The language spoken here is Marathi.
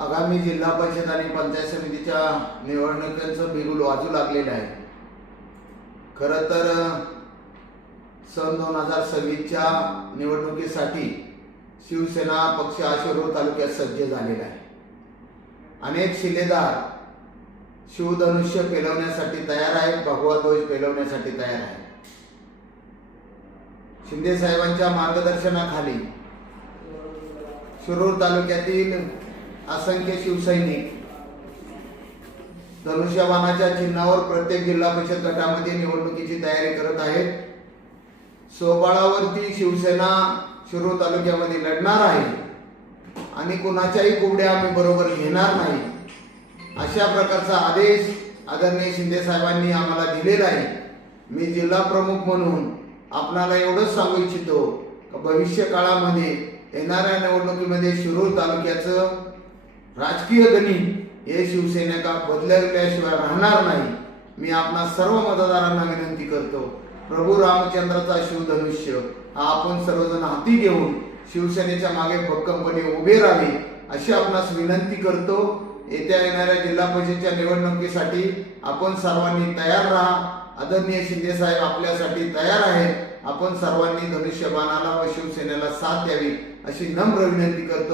आगामी जिल्हा परिषद आणि पंचायत समितीच्या निवडणुकांचं बिगुल वाजू लागलेलं आहे। खरं तर सन 2026च्या निवडणुकीसाठी शिवसेना पक्ष शिरूर तालुक्यात सज्ज झालेला आहे। अनेक शिलेदार शिवधनुष्य पेलवण्यासाठी तयार आहेत, भगवा ध्वज पेलवण्यासाठी तयार आहेत। शिंदे साहेबांच्या मार्गदर्शनाखाली शिरूर तालुक्यातील असंख्य शिवसैनिक धनुष्यबाणाच्या चिन्हावर प्रत्येक जिल्हा परिषद गटामध्ये निवडणुकीची तयारी करत आहेत। स्वबळावरती शिवसेना शिरूर तालुक्यामध्ये लढणार आहे आणि कुणाच्याही कुबड्या आम्ही बरोबर घेणार नाही, अशा प्रकारचा आदेश आदरणीय शिंदे साहेबांनी आम्हाला दिलेला आहे। मी जिल्हा प्रमुख म्हणून आपणाला एवढंच सांगू इच्छितो की भविष्य काळामध्ये येणाऱ्या निवडणुकीमध्ये शिरूर तालुक्याचं राजकीय गणित हे शिवसेनेका बदलल्याशिवाय राहणार नाही। मी आपणा सर्व मतदारांना विनंती करतो, प्रभू रामचंद्राचा शिवधनुष्य हा आपण सर्वजण हाती घेऊन शिवसेनेच्या मागे भक्कमपणे उभे राहावे अशी आपणास विनंती करतो। येणाऱ्या जिल्हा परिषदेच्या निवडणुकीसाठी आपण सर्वांनी तयार राहा। आदरणीय शिंदे साहेब आपल्यासाठी तयार आहेत। आपण सर्वांनी धनुष्यबाणाला व शिवसेनेला साथ द्यावी अशी नम्र विनंती करतो।